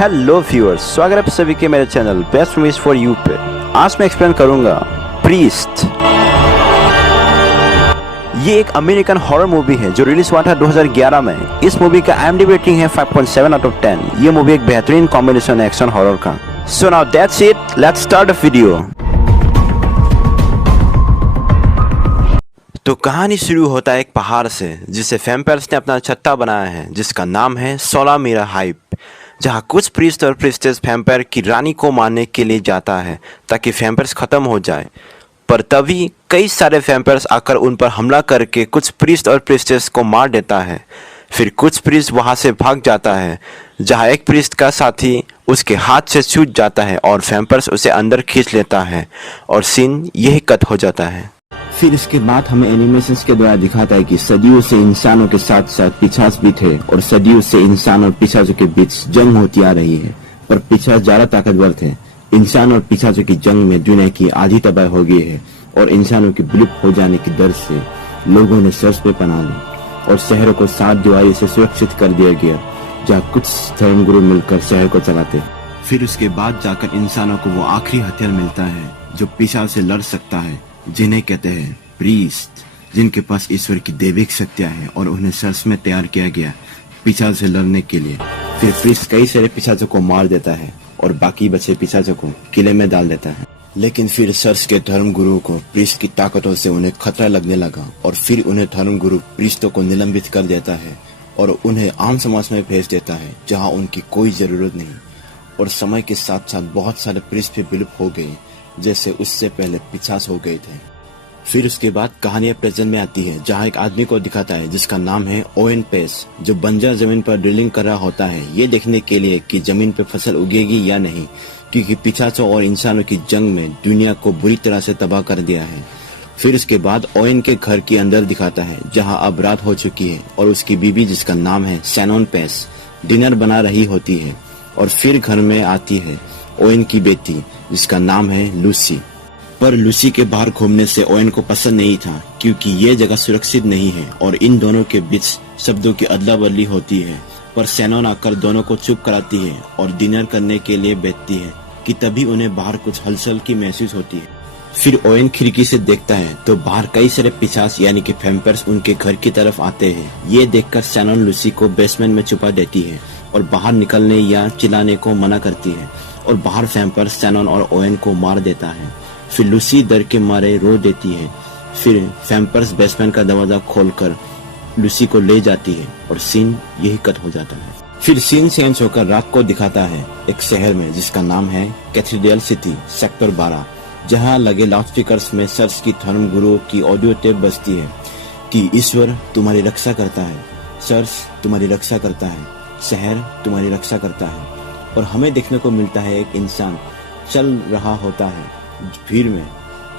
Hello viewers, स्वागत है आप सभी के मेरे channel best movies for you पे। आज मैं एक्सप्लेन करूंगा प्रीस्ट। ये एक अमेरिकन हॉरर मूवी है जो रिलीज हुआ था 2011 में। इस मूवी का IMDb रेटिंग है 5.7 आउट ऑफ 10। ये मूवी एक बेहतरीन कॉम्बिनेशन है एक्शन हॉरर का। So now that's it, let's start the video. तो कहानी शुरू होता है एक पहाड़ से जिसे वैम्पायर्स ने अपना छत्ता बनाया है, जिसका नाम है सोलामीरा हाइप, जहाँ कुछ प्रीस्ट और प्रीस्टेस वैम्पायर की रानी को मारने के लिए जाता है ताकि वैम्पायर्स खत्म हो जाए। पर तभी कई सारे वैम्पायर्स आकर उन पर हमला करके कुछ प्रीस्ट और प्रीस्टेस को मार देता है। फिर कुछ प्रीस्ट वहाँ से भाग जाता है, जहाँ एक प्रीस्ट का साथी उसके हाथ से छूट जाता है और वैम्पायर्स उसे अंदर खींच लेता है और सीन यही कट हो जाता है। फिर इसके बाद हमें एनिमेशंस के द्वारा दिखाता है कि सदियों से इंसानों के साथ साथ पिशाच भी थे और सदियों से इंसान और पिशाचों के बीच जंग होती आ रही है। पर पिशाच ज्यादा ताकतवर थे। इंसान और पिशाचों की जंग में दुनिया की आधी तबाही हो गई है और इंसानों के विलुप्त हो जाने की डर से लोगों ने सर्च पे पनाह ली और शहरों को 7 दीवारी से सुरक्षित कर दिया गया, जहाँ कुछ धर्मगुरु मिलकर शहर को चलाते। फिर उसके बाद जाकर इंसानों को वो आखिरी हथियार मिलता है जो पिशाच से लड़ सकता है, जिन्हें कहते हैं प्रीस्ट, जिनके पास ईश्वर की दैविक शक्तियां हैं और उन्हें सर्च में तैयार किया गया पिशाच से लड़ने के लिए। फिर प्रीस्ट कई सारे पिशाचों को मार देता है और बाकी बचे पिशाचों को किले में डाल देता है। लेकिन फिर सर्च के धर्म गुरु को प्रीस्ट की ताकतों से उन्हें खतरा लगने लगा और फिर उन्हें धर्म गुरु प्रीस्टों को निलंबित कर देता है और उन्हें आम समाज में भेज देता है, जहाँ उनकी कोई जरूरत नहीं। और समय के साथ साथ बहुत सारे प्रीस्ट भी विलुप्त हो गए, जैसे उससे पहले पिशाच हो गए थे। फिर उसके बाद कहानी प्रेजेंट में आती है, जहाँ एक आदमी को दिखाता है जिसका नाम है ओवेन पेस, जो बंजर जमीन पर ड्रिलिंग कर रहा होता है, ये देखने के लिए कि जमीन पर फसल उगेगी या नहीं, क्योंकि पिशाचों और इंसानों की जंग में दुनिया को बुरी तरह से तबाह कर दिया है। फिर उसके बाद ओवेन के घर के अंदर दिखाता है, जहाँ अब रात हो चुकी है और उसकी बीबी जिसका नाम है शैनन पेस डिनर बना रही होती है। और फिर घर में आती है ओवेन की बेटी जिसका नाम है लूसी। पर लूसी के बाहर घूमने से ओवेन को पसंद नहीं था, क्योंकि ये जगह सुरक्षित नहीं है और इन दोनों के बीच शब्दों की अदला बदली होती है। पर शैनन आकर दोनों को चुप कराती है और डिनर करने के लिए बैठती है कि तभी उन्हें बाहर कुछ हलचल की महसूस होती है। फिर ओवेन खिड़की से देखता है तो बाहर कई सारे पिशाच यानी कि वैम्पायर्स उनके घर की तरफ आते हैं। ये देखकर शैनन लूसी को बेसमेंट में छुपा देती है और बाहर निकलने या चिल्लाने को मना करती है और बाहर वैम्पायर शैनन और ओवेन को मार देता है। फिर लूसी डर के मारे रो देती है। फिर वैम्पायर्स बेसमेंट का दरवाजा खोलकर लूसी को ले जाती है और सीन यही कट हो जाता है। फिर सीन चेंज होकर रात को दिखाता है एक शहर में जिसका नाम है कैथेड्रल सिटी सेक्टर 12, जहाँ लगे लाउडस्पीकर्स में सर्च की धर्म गुरु की ऑडियो टेप बजती है कि ईश्वर तुम्हारी रक्षा करता है, सर्च तुम्हारी रक्षा करता है, शहर तुम्हारी रक्षा करता है। और हमें देखने को मिलता है एक इंसान चल रहा होता है भीड़ में,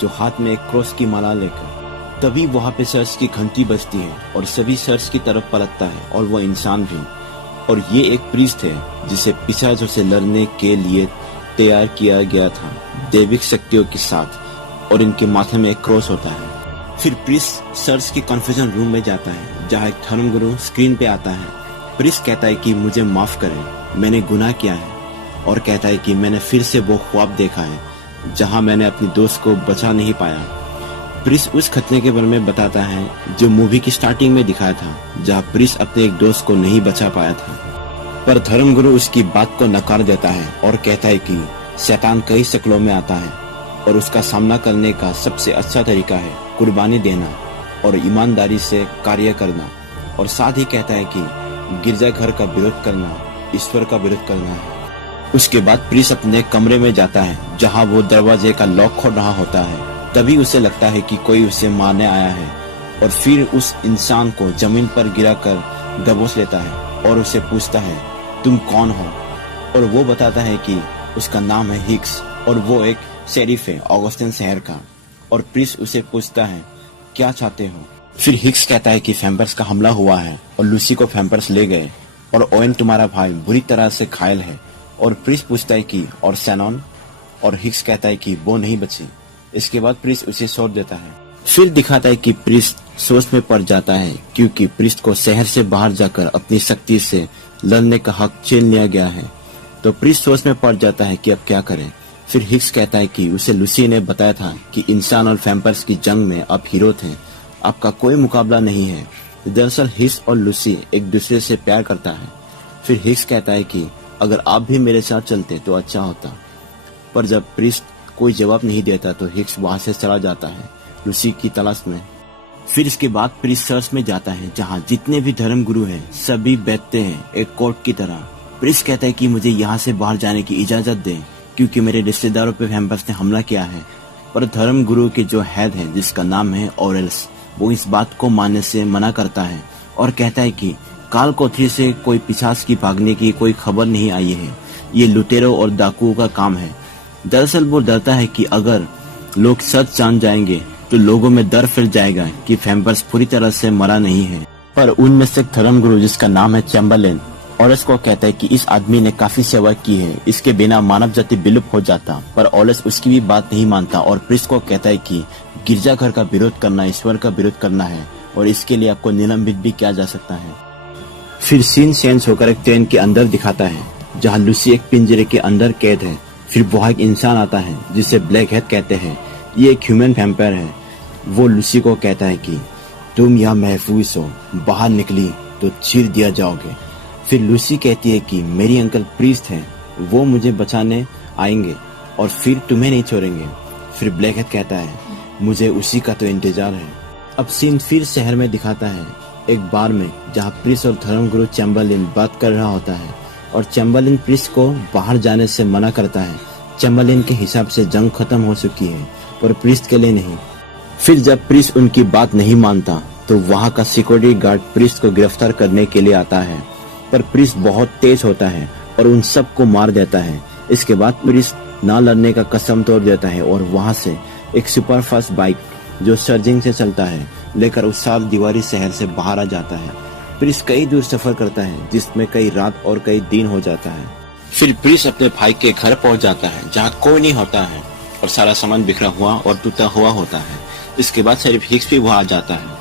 जो हाथ में एक क्रॉस की माला लेकर। तभी वहाँ पे सर्च की घंटी बजती है और सभी सर्च की तरफ पलटता है और वो इंसान भी। और ये एक प्रीस्ट है जिसे पिशाचों से लड़ने के लिए तैयार किया गया था दैविक शक्तियों के साथ, और इनके माथे में एक क्रॉस होता है। फिर प्रीस्ट सर्च के कन्फ्यूजन रूम में जाता है, जहाँ एक धर्म गुरु स्क्रीन पे आता है। प्रीस्ट कहता है कि मुझे माफ करें, मैंने गुनाह किया है, और कहता है कि मैंने फिर से वो ख्वाब देखा है जहां मैंने अपनी दोस्त को बचा नहीं पाया। प्रीस्ट उस खतरे के बारे में बताता है जो मूवी की स्टार्टिंग में दिखाया था, जहां प्रीस्ट अपने एक दोस्त को नहीं बचा पाया था। पर धर्मगुरु उसकी बात को नकार देता है और कहता है कि शैतान कई शक्लों में आता है और उसका सामना करने का सबसे अच्छा तरीका है कुर्बानी देना और ईमानदारी से कार्य करना। और साथ ही कहता है कि गिरजाघर का विरोध करना ईश्वर का विरोध करना है। उसके बाद प्रीस्ट अपने कमरे में जाता है, जहां वो दरवाजे का लॉक खोल रहा होता है। तभी उसे लगता है कि कोई उसे मारने आया है और फिर उस इंसान को जमीन पर गिराकर दबोच लेता है और उसे पूछता है तुम कौन हो। और वो बताता है कि उसका नाम है हिक्स और वो एक शेरिफ है ऑगस्टिन शहर का। और प्रीस्ट उसे पूछता है क्या चाहते हो। फिर हिक्स कहता है कि वैम्पायर्स का हमला हुआ है और लूसी को वैम्पायर्स ले गए और ओवेन तुम्हारा भाई बुरी तरह से घायल है। और प्रीस्ट पूछता है कि और शैनन, और हिक्स कहता है कि वो नहीं बची। इसके बाद प्रीस्ट उसे छोड़ देता है। फिर दिखाता है कि प्रीस्ट सोच में पड़ जाता है, क्योंकि प्रीस्ट को शहर से बाहर जाकर अपनी शक्ति से लड़ने का हक छीन लिया गया है। तो प्रीस्ट सोच में पड़ जाता है कि अब क्या करें। फिर हिक्स कहता है कि उसे लूसी ने बताया था कि इंसान और वैम्पायर्स की जंग में आप हीरो थे, आपका कोई मुकाबला नहीं है। दरअसल हिक्स और लूसी एक दूसरे से प्यार करता है। फिर हिक्स कहता है कि अगर आप भी मेरे साथ चलते तो अच्छा होता। पर जब प्रीस्ट कोई जवाब नहीं देता तो हिक्स वहां से चला जाता है लूसी की तलाश में। फिर इसके बाद प्रीस्ट चर्च में जाता है जहाँ जितने भी धर्म गुरु हैं सभी बैठते हैं एक कोर्ट की तरह। प्रीस्ट कहता है कि मुझे यहाँ से बाहर जाने की इजाजत दें क्योंकि मेरे रिश्तेदारों पे वैम्पायर्स ने हमला किया है। पर धर्म गुरु के जो हेड है जिसका नाम है ऑरेल्स, वो इस बात को मानने से मना करता है और कहता है कि काल कोठरी से कोई पिशाच की भागने की कोई खबर नहीं आई है, ये लुटेरों और डाकुओं का काम है। दरअसल वो डरता है कि अगर लोग सच जान जाएंगे तो लोगों में डर फैल जाएगा कि वैम्पायर्स पूरी तरह से मरा नहीं है। पर उनमें से एक धर्मगुरु जिसका नाम है चैम्बरलेन ऑलेस को कहता है कि इस आदमी ने काफी सेवा की है, इसके बिना मानव जाति विलुप्त हो जाता। पर ऑलेस उसकी भी बात नहीं मानता और प्रीस्ट को कहता है कि गिरजाघर का विरोध करना ईश्वर का विरोध करना है और इसके लिए आपको निलंबित भी किया जा सकता है। फिर सीन चेंज होकर एक ट्रेन के अंदर दिखाता है जहाँ लूसी एक पिंजरे के अंदर कैद है। फिर वहाँ एक इंसान आता है जिसे ब्लैक हेड कहते हैं, ये एक ह्यूमन वैम्पायर है। वो लूसी को कहता है कि तुम यहाँ महफूज हो, बाहर निकली तो चीर दिया जाओगे। फिर लूसी कहती है कि मेरी अंकल प्रीस्ट हैं, वो मुझे बचाने आएंगे और फिर तुम्हें नहीं छोड़ेंगे। फिर ब्लैक हेड कहता है मुझे उसी का तो इंतजार है। अब सीन फिर शहर में दिखाता है एक बार में जहाँ प्रीस्ट और धर्मगुरु चैम्बरलेन बात कर रहा होता है और चैम्बरलेन प्रीस्ट को बाहर जाने से मना करता है। चैम्बरलेन के हिसाब से जंग खत्म हो चुकी है पर प्रीस्ट के लिए नहीं। फिर जब प्रीस्ट उनकी बात नहीं मानता तो वहाँ का सिक्योरिटी गार्ड प्रीस्ट को गिरफ्तार करने के लिए आता है। पर प्रीस्ट बहुत तेज होता है और उन सबको मार देता है। इसके बाद प्रीस्ट ना लड़ने का कसम तोड़ देता है और वहाँ से एक सुपर फास्ट बाइक जो सर्जिंग से चलता है लेकर उस सात दीवारी शहर से बाहर आ जाता है। प्रीस्ट कई दूर सफर करता है जिसमें कई रात और कई दिन हो जाता है। फिर प्रीस्ट अपने भाई के घर पहुंच जाता है जहाँ कोई नहीं होता है और सारा सामान बिखरा हुआ और टूटा हुआ होता है। इसके बाद सिर्फ हिक्स भी वहाँ आ जाता है।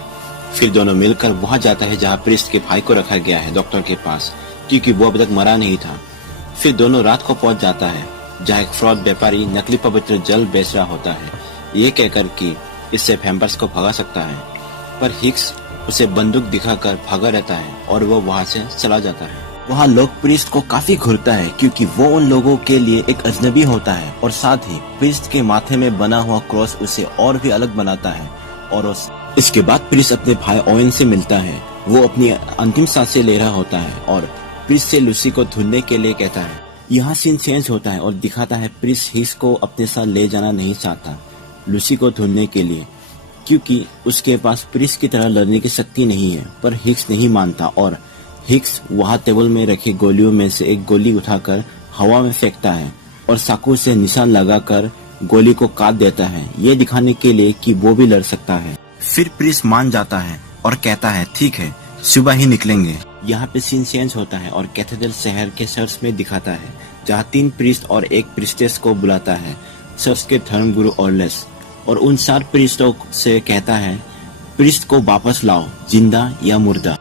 फिर दोनों मिलकर वहाँ जाता है जहाँ प्रीस्ट के भाई को रखा गया है डॉक्टर के पास क्योंकि वो अभी तक मरा नहीं था। फिर दोनों रात को पहुँच जाता है जहाँ एक फ्रॉड व्यापारी नकली पवित्र जल बेच रहा होता है, ये कहकर कि इससे वैम्पायर्स को भगा सकता है। पर हिक्स उसे बंदूक दिखाकर भागा रहता है और वो वहाँ से चला जाता है। वहाँ लोग प्रीस्ट को काफी घूरता है क्योंकि वो उन लोगों के लिए एक अजनबी होता है और साथ ही प्रीस्ट के माथे में बना हुआ क्रॉस उसे और भी अलग बनाता है। और इसके बाद प्रीस्ट अपने भाई ओवेन से मिलता है। वो अपनी अंतिम सांसें ले रहा होता है और प्रीस्ट से लूसी को ढूंढने के लिए कहता है। यहाँ सीन चेंज होता है और दिखाता है प्रीस्ट हिक्स को अपने साथ ले जाना नहीं चाहता लूसी को ढूंढने के लिए क्योंकि उसके पास प्रीस्ट की तरह लड़ने की शक्ति नहीं है। पर हिक्स नहीं मानता और हिक्स वहाँ टेबल में रखी गोलियों में से एक गोली उठाकर हवा में फेंकता है और चाकू से निशान लगाकर गोली को काट देता है, ये दिखाने के लिए कि वो भी लड़ सकता है। फिर प्रीस्ट मान जाता है और कहता है ठीक है, सुबह ही निकलेंगे। यहाँ पे सीन चेंज होता है और कैथेड्रल शहर के चर्च में दिखाता है जहाँ 3 प्रीस्ट और एक प्रीस्टेस को बुलाता है चर्च के धर्मगुरु ऑलेस और उन 4 प्रीस्टों से कहता है प्रीस्ट को वापस लाओ, जिंदा या मुर्दा।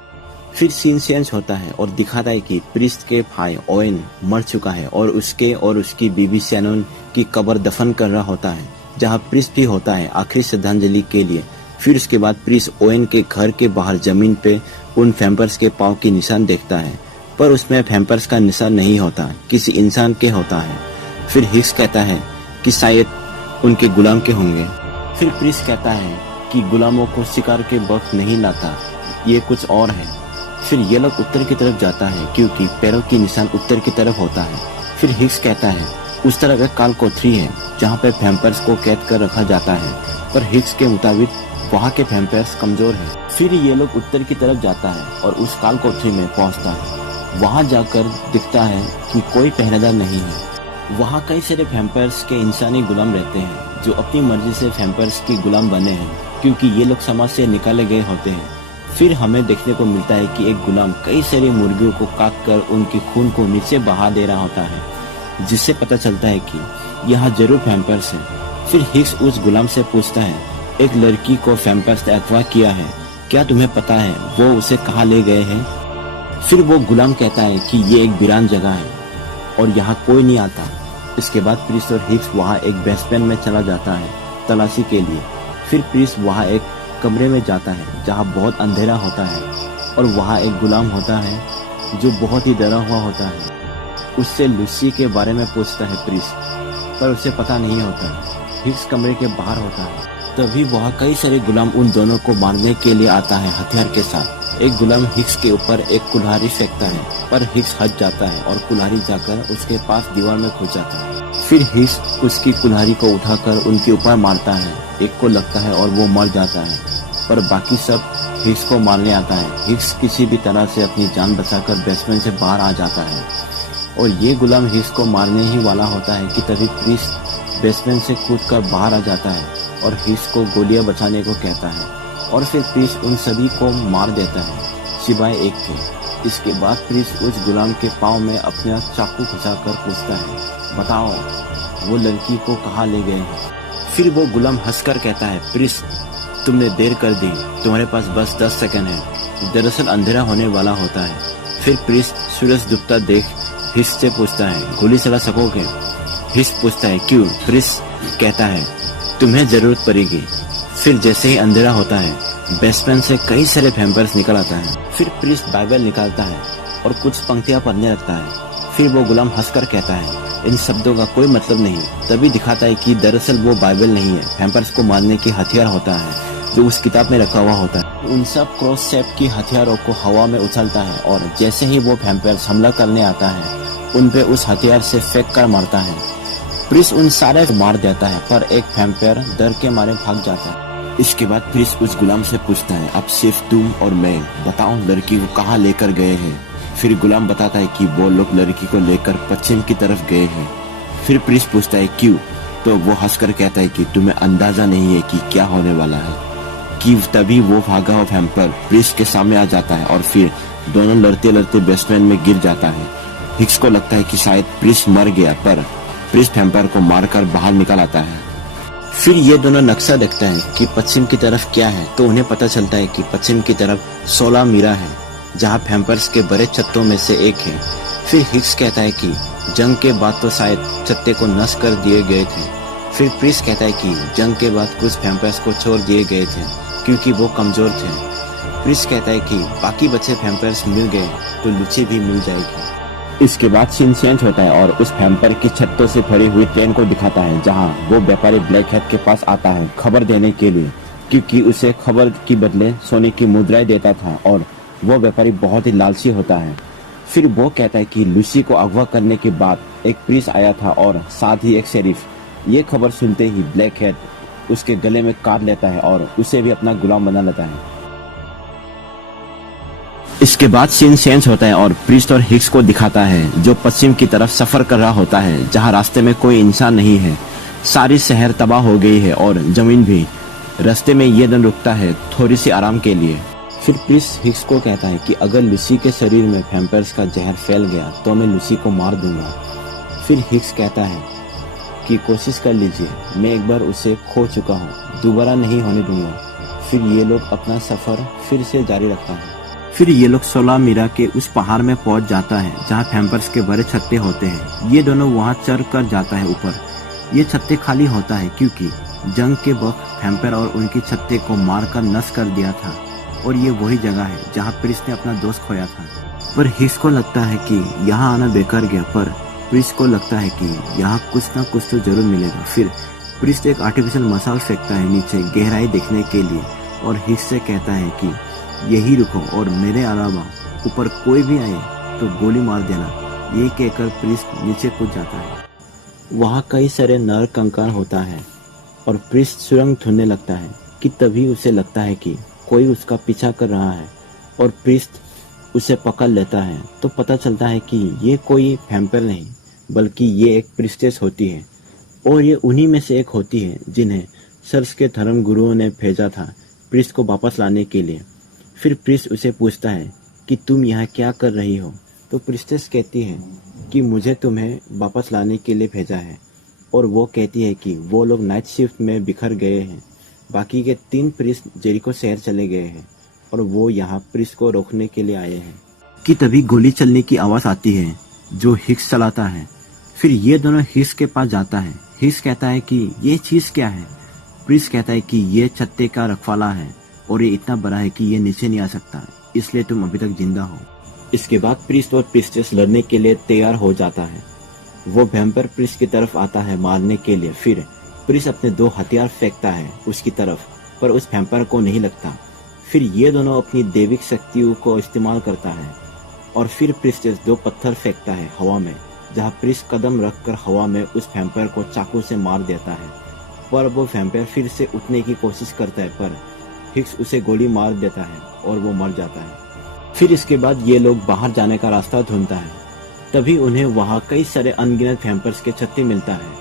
फिर सीन चेंज होता है और दिखाता है कि प्रीस्ट के भाई ओवेन मर चुका है और उसकी बीबी शैनन की कब्र दफन कर रहा होता है जहाँ प्रीस्ट भी होता है आखिरी श्रद्धांजलि के लिए। फिर उसके बाद प्रीस्ट ओवेन के घर के बाहर जमीन पे उन वैम्पायर्स के पाँव की निशान देखता है पर उसमें वैम्पायर्स का निशान नहीं होता, किसी इंसान के होता है। फिर हिक्स कहता है कि शायद उनके गुलाम के होंगे। फिर प्रीस्ट कहता है कि गुलामों को शिकार के वक्त नहीं लाता, ये कुछ और है। फिर ये लोग उत्तर की तरफ जाता है क्योंकि पैरों की निशान उत्तर की तरफ होता है। फिर हिक्स कहता है उस तरह का काल कोठरी है जहाँ पे वैम्पायर्स को कैद कर रखा जाता है पर हिक्स के मुताबिक वहाँ के वैम्पायर्स कमजोर हैं। फिर ये लोग उत्तर की तरफ जाता है और उस काल कोठरी में पहुँचता है। वहाँ जाकर दिखता है कि कोई पहरेदार नहीं है। वहाँ कई सारे वैम्पायर्स के इंसानी गुलाम रहते हैं जो अपनी मर्जी से वैम्पायर्स के गुलाम बने हैं क्योंकि ये लोग समाज से निकाले गए होते हैं। फिर हमें देखने को मिलता है कि एक गुलाम कई सारी मुर्गियों को काट कर उनकी खून को नीचे बहा दे रहा होता है जिससे पता चलता है कि यहाँ जरूर वैम्पायर्स हैं। फिर हिक्स उस गुलाम से पूछता है एक लड़की को वैम्पायर्स ने अगवा किया है, क्या तुम्हें पता है वो उसे कहाँ ले गए हैं? फिर वो गुलाम कहता है कि ये एक वीरान जगह है। और यहाँ कोई नहीं आता। इसके बाद प्रीस्ट और हिक्स वहाँ एक बेसमेंट में चला जाता है तलाशी के लिए। फिर प्रीस्ट वहाँ एक कमरे में जाता है जहाँ बहुत अंधेरा होता है और वहाँ एक गुलाम होता है जो बहुत ही डरा हुआ होता है। उससे लूसी के बारे में पूछता है प्रीस्ट, पर उसे पता नहीं होता। हिक्स कमरे के बाहर होता है। तभी वहाँ कई सारे गुलाम उन दोनों को मारने के लिए आता है हथियार के साथ। एक गुलाम हिक्स के ऊपर एक कुल्हाड़ी फेंकता है, पर हिक्स हट जाता है और कुल्हाड़ी जाकर उसके पास दीवार में घुस जाता है। फिर हिक्स उसकी कुल्हाड़ी को उठाकर उनके ऊपर मारता है। एक को लगता है और वो मर जाता है, पर बाकी सब हिक्स को मारने आता है। हिक्स किसी भी तरह से अपनी जान बचाकर बेसमेंट से बाहर आ जाता है और ये गुलाम हिक्स को मारने ही वाला होता है कि तभी प्रीस्ट बेसमेंट से कूदकर बाहर आ जाता है और हिक्स को गोलियां बचाने को कहता है और फिर प्रीस्ट उन सभी को मार देता है सिवाय एक के। इसके बाद प्रीस्ट उस गुलाम के पाँव में अपना चाकू घुसाकर पूछता है, बताओ वो लड़की को कहाँ ले गए हैं। फिर वो गुलाम हंसकर कहता है, प्रीस्ट तुमने देर कर दी, तुम्हारे पास बस 10 सेकंड है। दरअसल अंधेरा होने वाला होता है। फिर प्रीस्ट सूरज डूबता देख हिक्स से पूछता है, गोली चला सकोगे। हिक्स पूछता है, क्यों। प्रीस्ट कहता है, तुम्हें जरूरत पड़ेगी। फिर जैसे ही अंधेरा होता है बेसमेंट से कई सारे वैम्पायर्स निकल आता है। फिर प्रीस्ट बाइबल निकालता है और कुछ पंक्तियां पढ़ने लगता है। फिर वो गुलाम हंसकर कहता है, इन शब्दों का कोई मतलब नहीं। तभी दिखाता है कि दरअसल वो बाइबल नहीं है, वैम्पायर्स को मारने की हथियार होता है जो उस किताब में रखा हुआ होता है। उन सब क्रॉस शेप की हथियारों को हवा में उछलता है और जैसे ही वो वैम्पायर्स हमला करने आता है उन पे उस हथियार से फेंक कर मारता है। प्रीस्ट उन सारे को मार देता है, पर एक वैम्पायर डर के मारे भाग जाता है। इसके बाद प्रीस्ट उस गुलाम से पूछता है, अब सिर्फ तुम और मैं बताओ लड़की को कहाँ लेकर गए हैं। फिर गुलाम बताता है कि वो लोग लड़की को लेकर पश्चिम की तरफ गए हैं। फिर प्रीस्ट पूछता है, क्यों। तो वो हंसकर कहता है कि तुम्हें अंदाजा नहीं है कि क्या होने वाला है। कि तभी वो भागा हुआ वैम्पायर प्रीस्ट के सामने आ जाता है और फिर दोनों लड़ते लड़ते बेसमेंट में गिर जाता है। हिक्स को लगता है कि शायद प्रीस्ट मर गया, पर प्रीस्ट वैम्पायर को मारकर बाहर निकल आता है। फिर ये दोनों नक्शा देखते हैं कि पश्चिम की तरफ क्या है, तो उन्हें पता चलता है कि पश्चिम की तरफ 16 मीरा है जहाँ वैम्पायर्स के बड़े छत्तों में से एक है। फिर हिक्स कहता है कि जंग के बाद तो शायद छत्ते को नष्ट कर दिए गए थे। फिर प्रीस्ट कहता है कि जंग के बाद कुछ वैम्पायर्स को छोड़ दिए गए थे क्योंकि वो कमजोर थे। प्रीस्ट कहता है कि बाकी बचे वैम्पायर्स मिल गए तो लूसी भी मिल जाएगी। इसके बाद सीन चेंज होता है और उस वैम्पायर की छत्तों से भरी हुई ट्रेन को दिखाता है जहां वो व्यापारी ब्लैक हेड के पास आता है खबर देने के लिए, क्योंकि उसे खबर की बदले सोने की मुद्राएं देता था और वो व्यापारी बहुत ही लालची होता है। फिर वो कहता है कि लूसी को अगवा करने के बाद एक प्रीस्ट आया था और साथ ही एक शेरिफ। ये खबर सुनते ही ब्लैक हेड उसके गले में काट लेता है और उसे भी अपना गुलाम बना लेता है। इसके बाद सीन चेंज होता है और प्रीस्ट और हिक्स को दिखाता है जो पश्चिम की तरफ सफर कर रहा होता है जहां रास्ते में कोई इंसान नहीं है। सारी शहर तबाह हो गई है और जमीन भी। रास्ते में ये दिन रुकता है थोड़ी सी आराम के लिए। फिर प्रीस्ट हिक्स को कहता है कि अगर लूसी के शरीर में वैम्पायर्स का जहर फैल गया तो मैं लूसी को मार दूंगा। फिर हिक्स कहता है कि कोशिश कर लीजिए, मैं एक बार उसे खो चुका हूँ, दोबारा नहीं होने दूंगा। फिर ये लोग अपना सफर फिर से जारी रखता है। फिर ये लोग 16 मीरा के उस पहाड़ में पहुंच जाता है जहाँ वैम्पायर्स के बड़े छत्ते होते हैं। ये दोनों वहाँ चढ़ कर जाता है ऊपर। ये छत्ते खाली होता है क्योंकि जंग के वक्त वैम्पायर और उनकी छत्ते को मारकर नष्ट कर दिया था और ये वही जगह है जहाँ प्रीस्ट ने अपना दोस्त खोया था। पर हिक्स को लगता है कि यहाँ आना बेकार गया, पर प्रीस्ट को लगता है कि यहाँ कुछ ना कुछ तो जरूर मिलेगा। फिर प्रीस्ट एक आर्टिफिशियल मसाल फेंकता है नीचे गहराई देखने के लिए और हिक्स से कहता है कि यही रुको और मेरे अलावा ऊपर कोई भी आए तो गोली मार देना। ये कहकर प्रीस्ट नीचे कूद जाता है। वहाँ कई सारे नर कंकाल होता है और प्रीस्ट सुरंग ढूंढने लगता है कि तभी उसे लगता है कि कोई उसका पीछा कर रहा है और प्रीस्ट उसे पकड़ लेता है। तो पता चलता है कि ये कोई वैम्पायर नहीं बल्कि ये एक प्रीस्टेस होती है और ये उन्हीं में से एक होती है जिन्हें सर्स के धर्म गुरुओं ने भेजा था प्रीस्ट को वापस लाने के लिए। फिर प्रीस्ट उसे पूछता है कि तुम यहाँ क्या कर रही हो। तो प्रीस्टेस कहती है कि मुझे तुम्हें वापस लाने के लिए भेजा है और वो कहती है कि वो लोग नाइट शिफ्ट में बिखर गए हैं। बाकी के 3 प्रीस्ट जेरिको शहर चले गए हैं और वो यहाँ प्रीस्ट को रोकने के लिए आए हैं कि तभी गोली चलने की आवाज़ आती है जो हिक्स चलाता है। फिर ये दोनों हिक्स के पास जाता है। हिक्स कहता है कि ये चीज़ क्या है। प्रिस्ट कहता है कि ये छत्ते का रखवाला है और ये इतना बड़ा है कि ये नीचे नहीं आ सकता, इसलिए तुम अभी तक जिंदा हो। इसके बाद प्रिस्ट और प्रिस्टेस लड़ने के लिए तैयार हो जाता है। वो वैम्पायर प्रिस्ट की तरफ आता है मारने के लिए। फिर प्रिस्ट अपने 2 हथियार फेंकता है उसकी तरफ, पर उस वैम्पायर को नहीं लगता। फिर ये दोनों अपनी दैविक शक्तियों को इस्तेमाल करता है और फिर प्रिस्टेस 2 पत्थर फेंकता है हवा में, जहाँ प्रिस्ट कदम रखकर हवा में उस वैम्पायर को चाकू से मार देता है। पर वो वैम्पायर फिर से उठने की कोशिश करता है, पर हिक्स उसे गोली मार देता है और वो मर जाता है। फिर इसके बाद ये लोग बाहर जाने का रास्ता ढूंढता है। तभी उन्हें वहाँ कई सारे अनगिनत वैम्पायर्स के छत्ते मिलता है।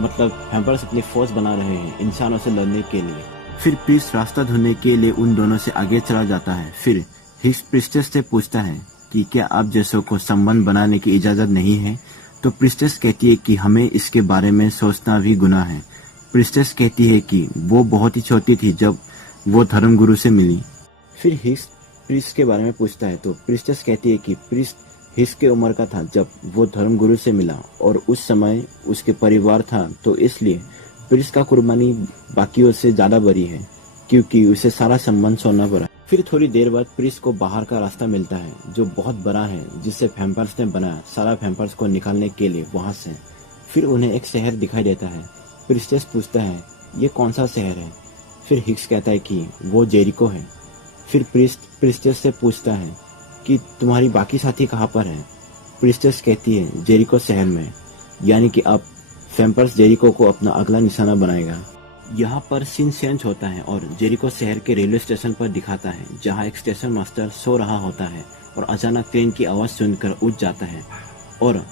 मतलब वैम्पायर्स अपनी फौज बना रहे हैं इंसानों से लड़ने के लिए। फिर प्रिस्ट रास्ता ढूंढने के लिए उन दोनों से आगे चला जाता है। फिर हिक्स प्रिस्टेस से पूछता है कि क्या आप जैसों को संबंध बनाने की इजाज़त नहीं है। तो प्रिस्टेस कहती है कि हमें इसके बारे में सोचना भी गुनाह है। प्रिस्टेस कहती है कि वो बहुत ही छोटी थी जब वो धर्मगुरु से मिली। फिर हिक्स प्रिस्ट के बारे में पूछता है तो प्रिस्टेस कहती है कि प्रिस्ट हिक्स के उम्र का था जब वो धर्मगुरु से मिला और उस समय उसके परिवार था, तो इसलिए प्रिस्ट का कुर्बानी बाकियों से ज़्यादा बड़ी है क्योंकि उसे सारा संबंध छोड़ना पड़ा। फिर थोड़ी देर बाद प्रिस्ट को बाहर का रास्ता मिलता है जो बहुत बड़ा है, जिससे वैम्पायर्स ने बनाया सारा वैम्पायर्स को निकालने के लिए वहाँ से। फिर उन्हें एक शहर दिखाई देता है। प्रिस्टेस पूछता है ये कौन सा शहर है। फिर हिक्स कहता है कि वो जेरिको है। फिर प्रिस्टेस से पूछता है कि तुम्हारी बाकी साथी कहाँ पर हैं। प्रिस्टेस कहती है जेरिको शहर में, यानी कि अब वैम्पायर्स जेरिको को अपना अगला निशाना बनाएगा। यहाँ पर सीन चेंज होता है और जेरिको शहर के रेलवे स्टेशन पर दिखाता है, जहाँ एक स्टेशन मास्टर सो रहा होता है और अचानक ट्रेन की आवाज़ सुनकर उठ जाता है और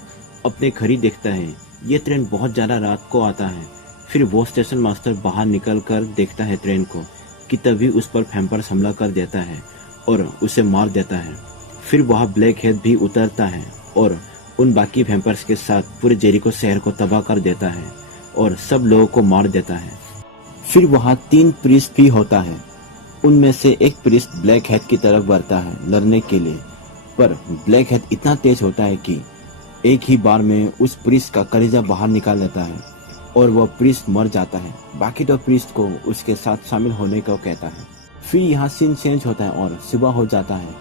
अपने घड़ी देखता है। ये ट्रेन बहुत ज़्यादा रात को आता है। फिर वो स्टेशन मास्टर बाहर निकल कर देखता है ट्रेन को कि तभी उस पर वैम्पायर्स हमला कर देता है और उसे मार देता है। फिर वहाँ ब्लैक हेड भी उतरता है और उन बाकी वैम्पायर्स के साथ पूरे जेरिको शहर को तबाह कर देता है और सब लोगों को मार देता है। फिर वहाँ 3 प्रीस्ट भी होता है। उनमें से एक प्रीस्ट ब्लैक हेड की तरफ बढ़ता है लड़ने के लिए, पर ब्लैक हेड इतना तेज होता है कि एक ही बार में उस प्रीस्ट का कलेजा बाहर निकाल लेता है और वह प्रीस्ट मर जाता है। बाकी 2 प्रीस्ट को उसके साथ शामिल होने को कहता है। फिर यहाँ सीन चेंज होता है और सुबह हो जाता है।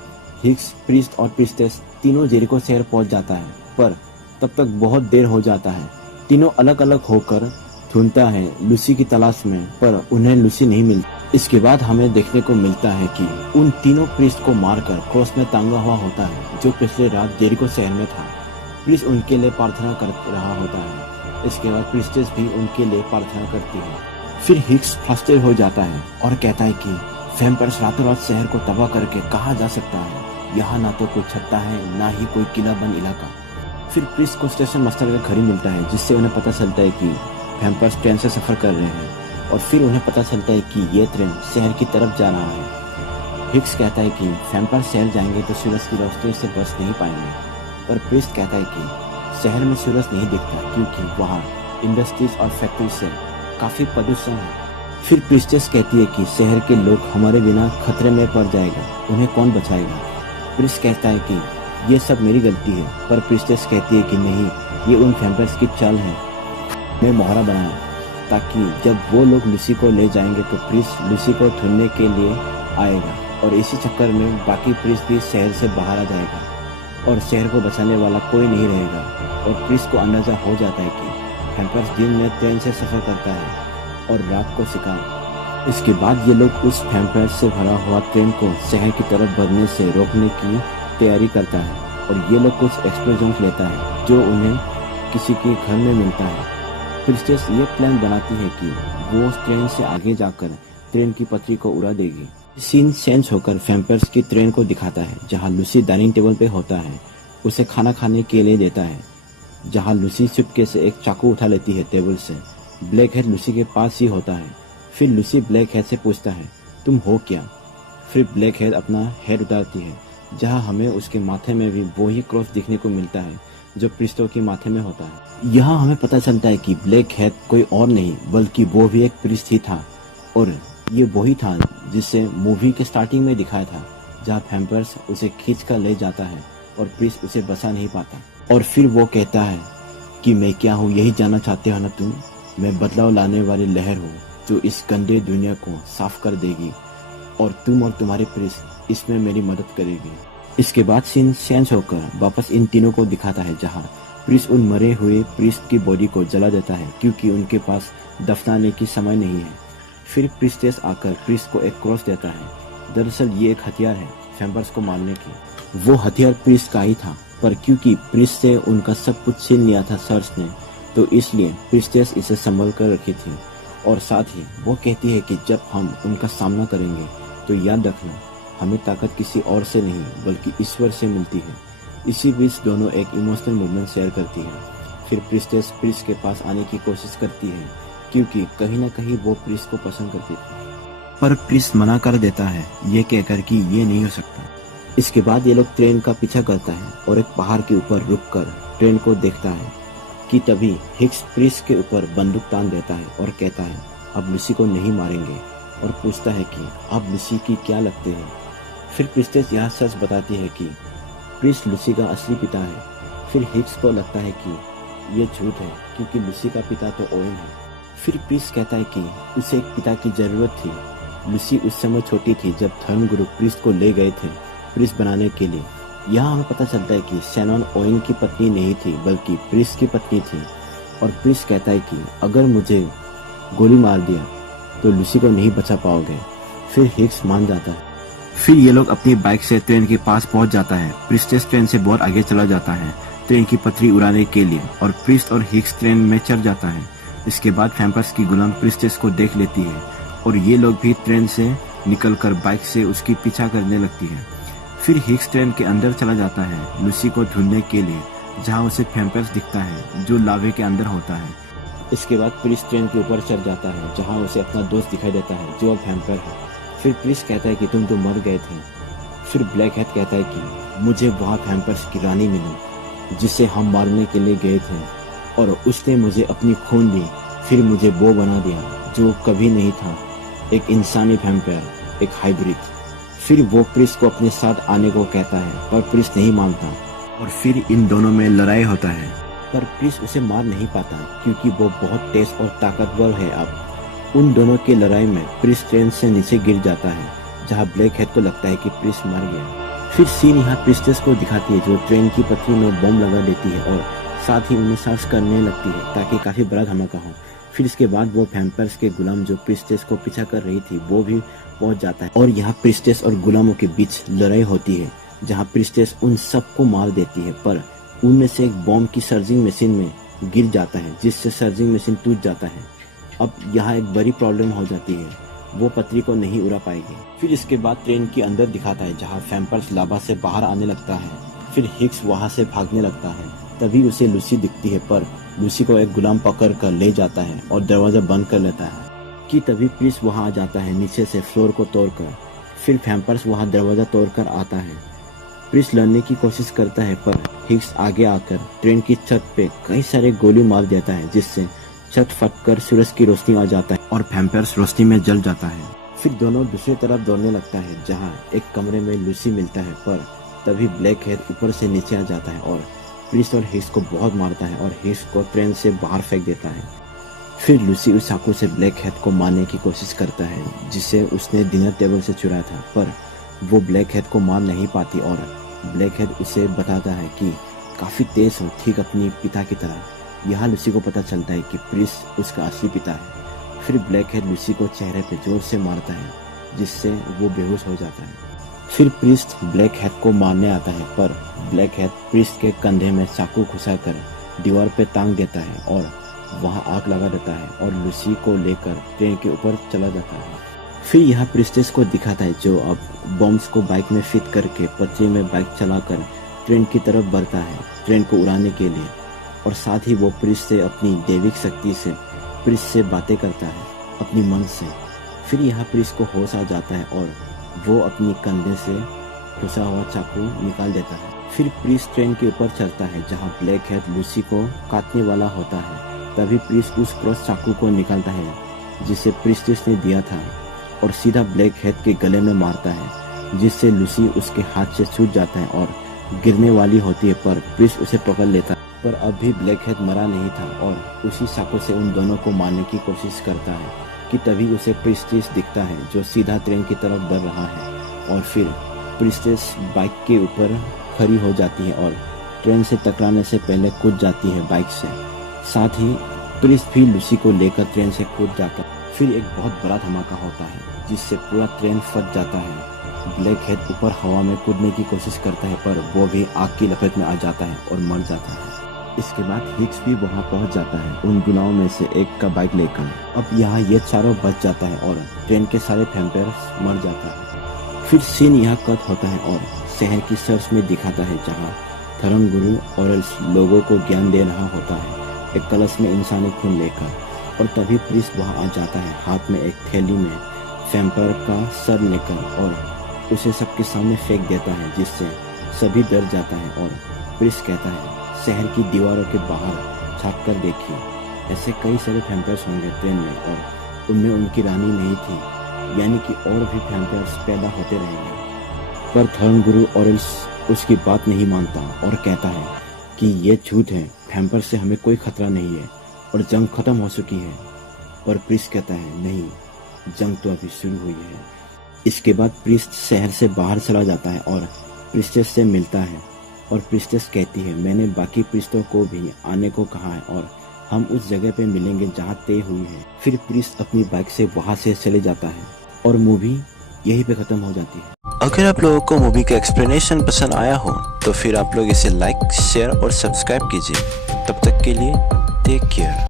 हिक्स, प्रीस्ट और प्रीस्टेस तीनों जेरिको शहर पहुंच जाता है, पर तब तक बहुत देर हो जाता है। तीनों अलग अलग होकर ढूंढता है लूसी की तलाश में, पर उन्हें लूसी नहीं मिलती। इसके बाद हमें देखने को मिलता है कि उन तीनों प्रीस्ट को मारकर क्रॉस में टांगा हुआ होता है, जो पिछले रात जेरिको शहर में था। प्रीस्ट उनके लिए प्रार्थना कर रहा होता है। इसके बाद प्रीस्टेस भी उनके लिए प्रार्थना करती है। फिर हिक्स फ्रस्ट्रेट हो जाता है और कहता है कि वैम्पायर्स रातों रात शहर को तबाह करके कहाँ जा सकता है। यहाँ ना तो कोई छत्ता है, ना ही कोई किलाबंद इलाका। फिर प्रीस्ट को स्टेशन मास्टर का घड़ी मिलता है, जिससे उन्हें पता चलता है कि वैम्पायर्स ट्रेन से सफर कर रहे हैं और फिर उन्हें पता चलता है कि ये ट्रेन शहर की तरफ जा रहा है। हिक्स कहता है कि वैम्पायर्स शहर जाएंगे तो सूरज की रोशनी से बच नहीं पाएंगे, पर प्रीस्ट कहता है कि शहर में सूरज नहीं दिखता क्योंकि वहाँ इंडस्ट्रीज और फैक्ट्री से काफ़ी प्रदूषण है। फिर प्रीस्टेस कहती है कि शहर के लोग हमारे बिना खतरे में पड़ जाएगा, उन्हें कौन बचाएगा। प्रीस्ट कहता है कि ये सब मेरी गलती है, पर प्रीस्टेस कहती है कि नहीं, ये उन वैम्पायर्स की चाल है। मैं मोहरा बनाया ताकि जब वो लोग लूसी को ले जाएंगे तो प्रीस्ट लूसी को ढूंढने के लिए आएगा और इसी चक्कर में बाकी प्रीस्ट भी शहर से बाहर आ जाएगा और शहर को बचाने वाला कोई नहीं रहेगा। और प्रीस्ट को अंदाजा हो जाता है कि वैम्पायर्स दिन में ट्रेन से सफ़र करता है और रात को शिकार। इसके बाद ये लोग उस वैम्पायर से भरा हुआ ट्रेन को शहर की तरफ बढ़ने से रोकने की तैयारी करता है और ये लोग कुछ एक्सप्लोजन लेता है जो उन्हें किसी के घर में मिलता है। प्रीस्टेस ये प्लान बनाती है कि वो ट्रेन से आगे जाकर ट्रेन की पटरी को उड़ा देगी। सीन चेंज होकर वैम्पायर्स की ट्रेन को दिखाता है, जहाँ लूसी डाइनिंग टेबल पे होता है, उसे खाना खाने के लिए देता है, जहाँ लूसी चुपके से एक चाकू उठा लेती है टेबल से। ब्लैक हेड लूसी के पास ही होता है। फिर लूसी ब्लैक हेड से पूछता है तुम हो क्या। फिर ब्लैक हेड अपना हेड उतारती है, जहाँ हमें उसके माथे में भी वही क्रॉस दिखने को मिलता है जो प्रीस्टों के माथे में होता है। यहाँ हमें पता चलता है कि ब्लैक हेड कोई और नहीं बल्कि वो भी एक प्रीस्ट ही था और ये वही था जिसे मूवी के स्टार्टिंग में दिखाया था, जहाँ वैम्पायर्स उसे खींच कर ले जाता है और प्रीस्ट उसे बचा नहीं पाता। और फिर वो कहता है कि मैं क्या हूँ, यही जानना चाहते हो ना तुम? मैं बदलाव लाने वाली लहर हूँ जो इस गंदे दुनिया को साफ कर देगी, और तुम और तुम्हारे प्रीस्ट इसमें मेरी मदद करेगी। इसके बाद सीन चेंज होकर वापस इन तीनों को दिखाता है, जहाँ प्रीस्ट उन मरे हुए प्रीस्ट की बॉडी को जला देता है क्योंकि उनके पास दफनाने की समय नहीं है। फिर प्रीस्टेस आकर प्रीस्ट को एक क्रॉस देता है। दरअसल ये एक हथियार है वैम्पायर्स को मारने की। वो हथियार प्रीस्ट का ही था, पर क्योंकि प्रीस्ट से उनका सब कुछ छीन लिया था सर्स ने, तो इसलिए प्रीस्टेस इसे संभल कर रखी थी। और साथ ही वो कहती है कि जब हम उनका सामना करेंगे तो याद रखना, हमें ताकत किसी और से नहीं बल्कि ईश्वर से मिलती है। इसी बीच दोनों एक इमोशनल मूवमेंट शेयर करती है। फिर प्रीस्टेस प्रीस्ट के पास आने की कोशिश करती है क्योंकि कहीं ना कहीं वो प्रीस्ट को पसंद करती थी, पर प्रीस्ट मना कर देता है ये कहकर कि ये नहीं हो सकता। इसके बाद ये लोग ट्रेन का पीछा करता है और एक पहाड़ के ऊपर रुककर ट्रेन को देखता है कि तभी हिक्स प्रीस्ट के ऊपर बंदूक तान देता है और कहता है अब लूसी को नहीं मारेंगे, और पूछता है कि अब लूसी की क्या लगते हैं। फिर प्रीस्टेस यह सच बताती है कि प्रीस्ट लूसी का असली पिता है। फिर हिक्स को लगता है कि ये झूठ है क्योंकि लूसी का पिता तो ओवेन है। फिर प्रीस्ट कहता है कि उसे एक पिता की जरूरत थी। लूसी उस समय छोटी थी जब धर्मगुरु प्रीस्ट को ले गए थे प्रीस्ट बनाने के लिए। यहाँ हमें पता चलता है कि शैनॉन ओवेन की पत्नी नहीं थी बल्कि प्रीस्ट की पत्नी थी। और प्रीस्ट कहता है कि अगर मुझे गोली मार दिया तो लूसी को नहीं बचा पाओगे। फिर हिक्स मान जाता है। फिर ये लोग अपनी बाइक से ट्रेन के पास पहुंच जाता है। प्रीस्टेस ट्रेन से बहुत आगे चला जाता है ट्रेन की पटरी उड़ाने के लिए, और प्रीस्ट और हिक्स ट्रेन में चढ़ जाता है। इसके बाद वैम्पायर्स की गुलाम प्रीस्टेस को देख लेती है और ये लोग भी ट्रेन से निकलकर बाइक से उसकी पीछा करने लगती है। फिर हिक्स ट्रेन के अंदर चला जाता है लूसी को ढूंढने के लिए, जहाँ उसे वैम्पायर्स दिखता है जो लावे के अंदर होता है। इसके बाद प्रीस्ट ट्रेन के ऊपर चढ़ जाता है जहाँ उसे अपना दोस्त दिखाई देता है जो अब वैम्पायर है। फिर प्रीस्ट कहता है कि तुम तो मर गए थे। फिर ब्लैक हैट कहता है कि मुझे वहाँ वैम्पायर्स की रानी मिली जिसे हम मारने के लिए गए थे, और उसने मुझे अपनी खून दी। फिर मुझे वो बना दिया जो कभी नहीं था, एक इंसानी वैम्पायर, एक हाइब्रिड। फिर वो प्रीस्ट को अपने साथ आने को कहता है पर प्रीस्ट नहीं मानता, और फिर इन दोनों में लड़ाई होता है। पर प्रीस्ट उसे मार नहीं पाता क्योंकि वो बहुत तेज और ताकतवर है। अब उन दोनों की लड़ाई में प्रीस्ट ट्रेन से नीचे गिर जाता है, जहाँ ब्लैक हैट को लगता है कि प्रीस्ट मर गया। फिर सीन यहाँ प्रीस्टेस को दिखाती है जो ट्रेन की पटरी में बम लगा देती है और साथ ही उन्हें सर्च करने लगती है ताकि काफी बड़ा धमाका हो। फिर इसके बाद वो वैम्पायर्स के गुलाम जो प्रीस्टेस को पीछा कर रही थी वो भी पहुंच जाता है, और यहाँ प्रीस्टेस और गुलामों के बीच लड़ाई होती है जहाँ प्रीस्टेस उन सबको मार देती है, पर उनमें से एक बॉम्ब की सर्जिंग मशीन में गिर जाता है जिससे सर्जिंग मशीन टूट जाता है। अब यहाँ एक बड़ी प्रॉब्लम हो जाती है, वो पटरी को नहीं उड़ा पाएगी। फिर इसके बाद ट्रेन के अंदर दिखाता है जहाँ वैम्पायर्स लावा से बाहर आने लगता है। फिर हिक्स वहाँ से भागने लगता है, तभी उसे लूसी दिखती है, पर लूसी को एक गुलाम पकड़ कर ले जाता है और दरवाजा बंद कर लेता है कि तभी प्रीस्ट वहाँ आ जाता है नीचे से फ्लोर को तोड़कर। फिर वैम्पायर्स वहाँ दरवाजा तोड़कर आता है। प्रीस्ट लड़ने की कोशिश करता है पर हिक्स आगे आकर ट्रेन की छत पे कई सारे गोली मार देता है जिससे छत फटकर सूरज की रोशनी आ जाता है और वैम्पायर्स रोशनी में जल जाता है। फिर दोनों दूसरी तरफ दौड़ने लगता है जहाँ एक कमरे में लूसी मिलता है, पर तभी ब्लैक हैट ऊपर से नीचे आ जाता है और प्रीस्ट और हिक्स को बहुत मारता है और हिक्स को ट्रेन से बाहर फेंक देता है। फिर लूसी उस चाकू से ब्लैक हैट को मारने की कोशिश करता है जिसे उसने डिनर टेबल से चुराया था, पर वो ब्लैक हैट को मार नहीं पाती और ब्लैक हैट उसे बताता है कि काफी तेज हो, ठीक अपनी पिता की तरह। यहाँ लूसी को पता चलता है कि प्रीस्ट उसका असली पिता है। फिर ब्लैक हैट लूसी को चेहरे पे जोर से मारता है जिससे वो बेहोश हो जाता है। फिर प्रीस्ट ब्लैक हैट को मारने आता है, पर ब्लैक हैट प्रीस्ट के कंधे में चाकू घुसाकर दीवार पे टांग देता है और वहाँ आग लगा देता है और लूसी को लेकर ट्रेन के ऊपर चला जाता है। फिर यहाँ प्रीस्टेस को दिखाता है जो अब बॉम्ब्स को बाइक में फिट करके पटरी में बाइक चलाकर ट्रेन की तरफ बढ़ता है ट्रेन को उड़ाने के लिए, और साथ ही वो प्रीस्ट से अपनी दैविक शक्ति से प्रीस्ट से बातें करता है अपनी मन से। फिर यहाँ प्रीस्ट को होश आ जाता है और वो अपनी कंधे से घुसा हुआ चाकू निकाल देता है। फिर प्रीस्ट ट्रेन के ऊपर चलता है जहाँ ब्लैक हैट लूसी को काटने वाला होता है। तभी प्रीस्ट उस क्रॉस चाकू को निकालता है जिसे प्रीस्टेस ने दिया था और सीधा ब्लैक हैट के गले में मारता है जिससे लूसी उसके हाथ से छूट जाता है और गिरने वाली होती है, पर प्रिस्ट उसे पकड़ लेता है। पर अब भी ब्लैक हेड मरा नहीं था और उसी चाकू से उन दोनों को मारने की कोशिश करता है कि तभी उसे प्रिस्टेस दिखता है जो सीधा ट्रेन की तरफ बढ़ रहा है। और फिर प्रिस्टेस बाइक के ऊपर खड़ी हो जाती है और ट्रेन से टकराने से पहले कूद जाती है बाइक से। साथ ही प्रिस्ट भी लूसी को लेकर ट्रेन से कूद जाता है। फिर एक बहुत बड़ा धमाका होता है जिससे पूरा ट्रेन फट जाता है। ब्लैक हेड ऊपर हवा में कूदने की कोशिश करता है, पर वो भी आग की लपेट में आ जाता है और मर जाता है। इसके बाद हिक्स भी वहां पहुंच जाता है उन गुनाहों में से एक का बाइक लेकर। अब यहाँ ये चारों बच जाता है और ट्रेन के सारे वैम्पायर्स मर जाता है। फिर सीन यहाँ कट होता है और शहर की चर्च में दिखाता है जहाँ धर्मगुरु ऑरेल्स लोगों को ज्ञान दे रहा होता है एक कलश में इंसानी खून लेकर। और तभी प्रिस्ट वहां आ जाता है हाथ में एक थैली में वैम्पायर का सर लेकर और उसे सबके सामने फेंक देता है, जिससे सभी डर जाता है। और प्रिस्ट कहता है शहर की दीवारों के बाहर झाँक कर देखिए, ऐसे कई सारे वैम्पायर्स होंगे ट्रेन में और उनमें उनकी रानी नहीं थी, यानी कि और भी वैम्पायर्स पैदा होते रहेंगे। पर धर्मगुरु ऑरेल्स उसकी बात नहीं मानता और कहता है कि ये झूठ है, वैम्पायर से हमें कोई खतरा नहीं है और जंग खत्म हो चुकी है। पर प्रिस्ट कहता है नहीं, जंग तो अभी शुरू हुई है। इसके बाद प्रिस्ट शहर से बाहर चला जाता है और प्रिस्टेस से मिलता है और प्रिस्टेस कहती है मैंने बाकी प्रिस्टों को भी आने को कहा है और हम उस जगह पे मिलेंगे जहाँ तय हुई है। फिर प्रिस्ट अपनी बाइक से वहाँ से चले जाता है और मूवी यहीं पे खत्म हो जाती है। अगर आप लोगों को मूवी का एक्सप्लेनेशन पसंद आया हो तो फिर आप लोग इसे लाइक, शेयर और सब्सक्राइब कीजिए। तब तक के लिए टेक केयर।